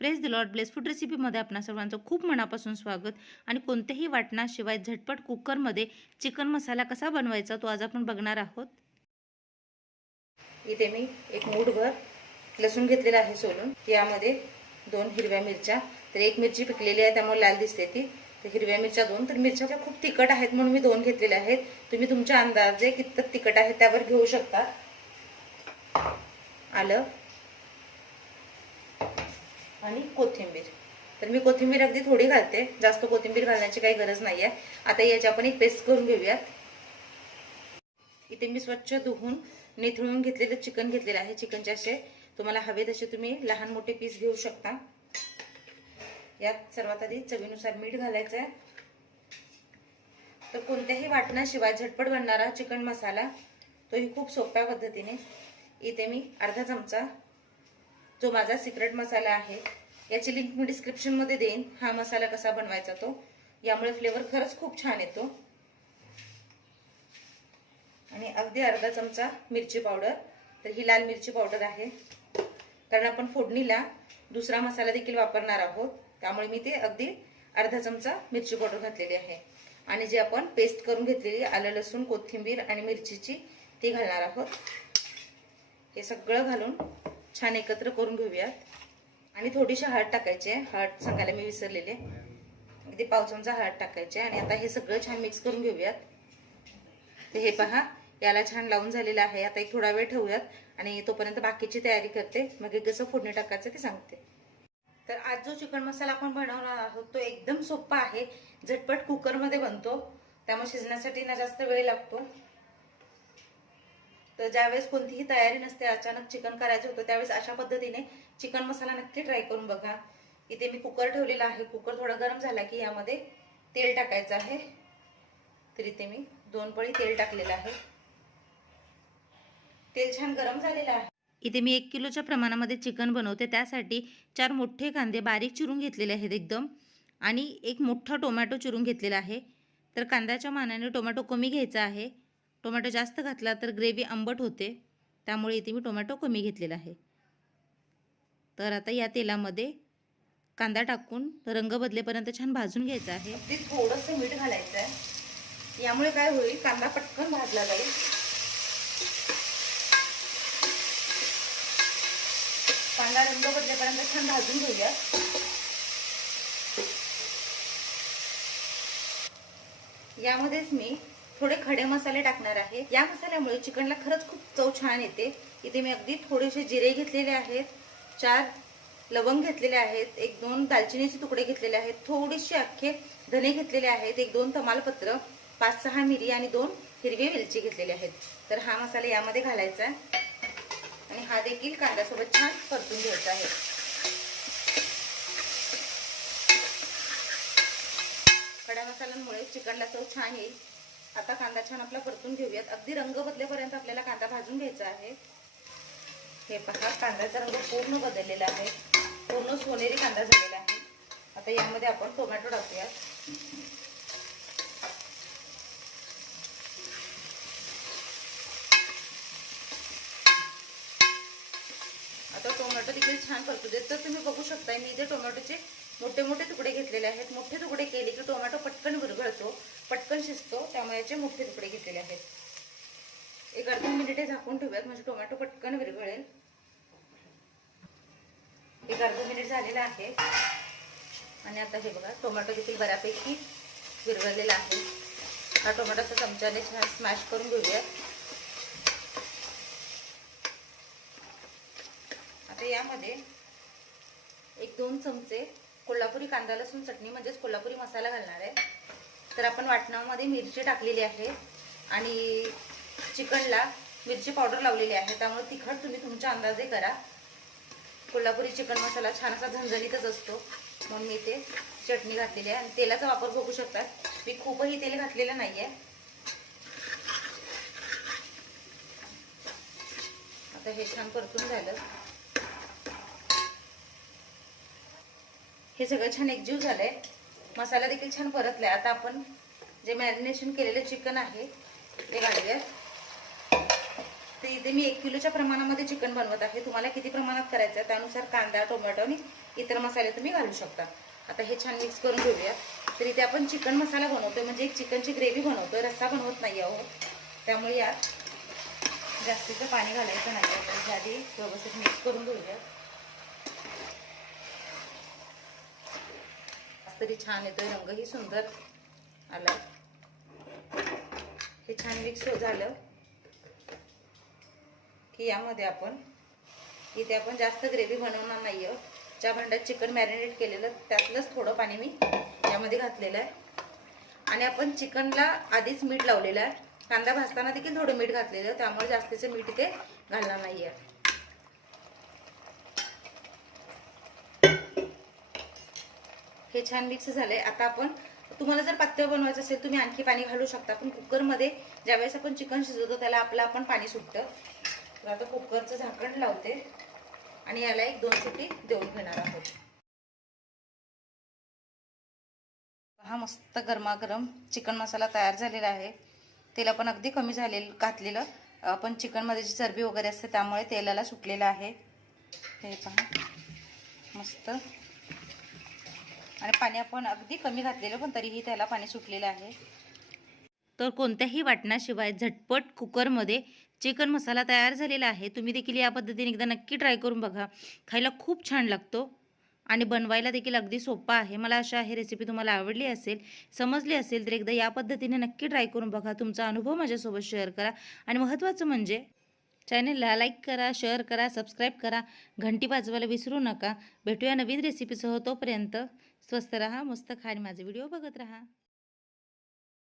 Praise the lord bless food रेसिपीमध्ये आपणा सर्वांचं खूप मनापासून स्वागत. आणि कोणत्याही वाटणाशिवाय झटपट कुकरमध्ये चिकन मसाला कसा बनवायचा तो आज आपण बघणार आहोत. इथे मी एक मूठभर लसूण घेतलेला आहे सोलून. यामध्ये 2 हिरव्या मिरच्या, तर एक मिरची पिकलेली आहे त्यामुळे लाल दिसते ती, तर हिरव्या मिरच्या 2. तर मिरच्या खूप तिखट आहेत म्हणून मी 2 घेतलेल्या आहेत. तुम्ही तुमच्या अंदाजे कितपत तिखट आहे त्यावर घेऊ शकता. आलं आणि कोथिंबीर. तर मी कोथिंबीर अगदी थोडी घालते, जास्त कोथिंबीर घालण्याची काही गरज नाही आहे. आता याची आपण एक पेस्ट करून घेऊयात. इथे मी स्वच्छ धुवून निथळून घेतलेलं चिकन घेतलेलं आहे. चिकनचे असे तुम्हाला हवे तसे तुम्ही लहान मोठे पीस घेऊ शकता. यात सर्वात आधी चवीनुसार मीठ घालायचं आहे. तर कोणत्याही वाटणाशिवाय झटपट बनणारा चिकन मसाला तोही खूप सोप्या पद्धतीने. इथे मी अर्धा चमचा जो माझा सिक्रेट मसाला आहे, याची लिंक मी डिस्क्रिप्शन मध्ये देईन. हा मसाला कसा बनवायचा तो, यामुळे फ्लेवर खरंच खूप छान येतो. आणि अगदी अर्धा चमचा मिरची पावडर. तर ही लाल मिरची पावडर आहे, कारण आपण फोडणीला दुसरा मसाला देखील वापरणार आहोत, त्यामुळे मी ते अगदी अर्धा चमचा मिरची पावडर घातलेली आहे. आणि जे आपण पेस्ट करून घेतलेली आलं लसूण कोथिंबीर आणि मिरचीची ती घालणार आहोत. हे सगळं घालून छान एकत्र करून घेऊयात. आणि थोडीशी हळद टाकायची आहे, हळद सांगायला मी विसरलेले, अगदी पाव चमचा हळद टाकायची. आणि आता हे सगळं छान मिक्स करून घेऊयात. तर हे पहा, याला छान लावून झालेलं आहे. आता एक थोडा वेळ ठेवूयात आणि तोपर्यंत बाकीची तयारी करते, मग कसं फोडणी टाकायचं ते सांगते. तर आज जो चिकन मसाला आपण बनवणार आहोत तो एकदम सोपा आहे, झटपट कुकरमध्ये बनतो, त्यामुळे शिजण्यासाठी ना जास्त वेळ लागतो. तर ज्यावेळेस कोणतीही तयारी नसते, अचानक चिकन करायचं होतं, त्यावेळेस अशा पद्धतीने चिकन मसाला नक्की ट्राय करून बघा. इथे मी कुकर ठेवलेला आहे. कुकर थोडा गरम झाला की यामध्ये तेल टाकायचं आहे. तर इथे मी 2 पळी तेल टाकलेलं आहे. तेल छान गरम झालेलं आहे. इथे मी 1 किलोच्या प्रमाणामध्ये चिकन बनवते, त्यासाठी 4 मोठे कांदे बारीक चिरून घेतलेले आहेत एकदम, आणि एक मोठा टोमॅटो चिरून घेतलेला आहे. तर कांद्याच्या मानाने टोमॅटो कमी घ्यायचा आहे. टोमॅटो जास्त घातला तर ग्रेव्ही आंबट होते, त्यामुळे इथे मी टोमॅटो कमी घेतलेला आहे. तर आता या तेलामध्ये कांदा टाकून रंग बदलेपर्यंत छान भाजून घ्यायचा आहे. अगदी थोडंसं मीठ घालायचं आहे, यामुळे काय होईल, कांदा पटकन भाजला जाईल. कांदा रंग बदलेपर्यंत छान भाजून घेऊया. यामध्येच मी थोडे खडे मसाले टाकणार आहे. या मसाल्यामुळे चिकनला खरंच खूप चव छान येते. इथे मी अगदी थोडेसे जिरे घेतलेले आहेत, 4 लवंग घेतलेले आहेत, 1-2 दालचिनीचे तुकडे घेतलेले आहेत, थोडेसे अख्खे धने घेतलेले आहेत, 1-2 तमालपत्र, 5-6 मिरी आणि 2 हिरवी वेलची घेतलेली आहेत. तर हा मसाला यामध्ये घालायचा आहे आणि हा देखील कांद्यासोबत छान परतून घ्यायचा आहे. खड्या मसाल्यांमुळे चिकनला चव छान येईल. आता कांदा छान आपला परतून घेऊयात. अगदी रंग बदलेपर्यंत आपल्याला कांदा भाजून घ्यायचा आहे. हे पहा, कांद्याचा रंग पूर्ण बदललेला आहे, पूर्ण सोनेरी कांदा झालेला आहे. आता यामध्ये आपण टोमॅटो टाकूयात. आता टोमॅटो देखील छान परतू देत. तर तुम्ही बघू शकता, मी इथे टोमॅटोचे मोठे मोठे तुकडे घेतलेले आहेत. मोठे तुकडे केले की टोमॅटो पटकन विरघळतो, पटकन शिजतो, त्यामुळे याचे मोठे तुकडे घेतलेले आहेत. एक अर्धा मिनिट झाकून ठेवूयात, म्हणजे टोमॅटो पटकन विरघळेल. एक अर्धा मिनिट झालेला आहे आणि आता हे बघा, टोमॅटो देखील बऱ्यापैकी विरघळलेला आहे. हा टोमॅटोचा चमच्याने छान स्मॅश करून घेऊया. आता यामध्ये 1-2 चमचे कोल्हापुरी कांदा लसूण चटणी म्हणजेच कोल्हापुरी मसाला घालणार आहे. तर आपण वाटणामध्ये मिरची टाकलेली आहे आणि चिकनला मिरची पावडर लावलेली आहे, त्यामुळे तिखट तुम्ही तुमच्या अंदाजे करा. कोल्हापुरी चिकन मसाला छान असा झणझणीतच असतो, म्हणून मी इथे चटणी घातलेली आहे. आणि तेलाचा वापर बघू शकता, मी खूपही तेल घातलेलं नाहीये. आता हे छान परतून झालं. हे सगळं छान एकजीव झालंय, मसाला देखील छान परतलाय. आता आपण जे मॅरिनेशन केलेले चिकन आहे ते घालूया. तर इथे मी 1 किलोच्या प्रमाणामध्ये चिकन बनवत आहे. तुम्हाला किती प्रमाणात करायचं आहे त्यानुसार कांदा, टोमॅटो आणि इतर मसाले तुम्ही घालू शकता. आता हे छान मिक्स करून घेऊया. तर इथे आपण चिकन मसाला बनवतोय, म्हणजे एक चिकनची ग्रेव्ही बनवतोय, रस्सा बनवत नाही आहोत. त्यामुळे यात जास्तीचं पाणी घालायचं नाही. आपण आधी व्यवस्थित मिक्स करून घेऊया. तरी छान येतोय, रंगही सुंदर आला. हे छान मिक्स झालं की यामध्ये आपण इथे आपण जास्त ग्रेव्ही बनवणार नाही आहोत. ज्या भांड्यात चिकन मॅरिनेट केलेलं त्यातलंच थोडं पाणी मी यामध्ये घातलेलं आहे. आणि आपण चिकनला आधीच मीठ लावलेलं आहे. कांदा भाजताना देखील थोडं मीठ घातलेलं, त्यामुळे जास्तीचं मीठ इथे घालणार नाही आहे. हे छान मिक्स झालंय. आता आपण तुम्हाला जर पातळ बनवायचं असेल तुम्ही आणखी पाणी घालू शकता. पण कुकरमध्ये ज्यावेळेस आपण चिकन शिजवतो त्याला आपण पाणी सुटतं. तर आता कुकरचं झाकण लावते आणि याला 1-2 शिटी देऊन घेणार आहोत. हा मस्त गरमागरम चिकन मसाला तयार झालेला आहे. तेल पण अगदी कमी घातलेलं. आपण चिकनमध्ये जी चरबी वगैरे असते त्यामुळे तेलाला सुटलेलं आहे. हे पहा मस्त. आणि पाणी आपण अगदी कमी घातलेलं पण तरीही त्याला पाणी सुटलेलं आहे. तर कोणत्याही वाटणाशिवाय झटपट कुकरमध्ये चिकन मसाला तयार झालेला आहे. तुम्ही देखील या पद्धतीने एकदा नक्की ट्राय करून बघा. खायला खूप छान लागतो आणि बनवायला देखील अगदी सोपा आहे. मला आशा आहे रेसिपी तुम्हाला आवडली असेल, समजली असेल तर एकदा या पद्धतीने नक्की ट्राय करून बघा. तुमचा अनुभव माझ्यासोबत शेअर करा आणि महत्त्वाचं म्हणजे चॅनलला लाईक करा, शेअर करा, सबस्क्राईब करा, घंटी वाजवायला विसरू नका. भेटूया नवीन रेसिपीसह. तोपर्यंत स्वस्त रहा, मस्त खा आणि माझे व्हिडिओ बघत रहा.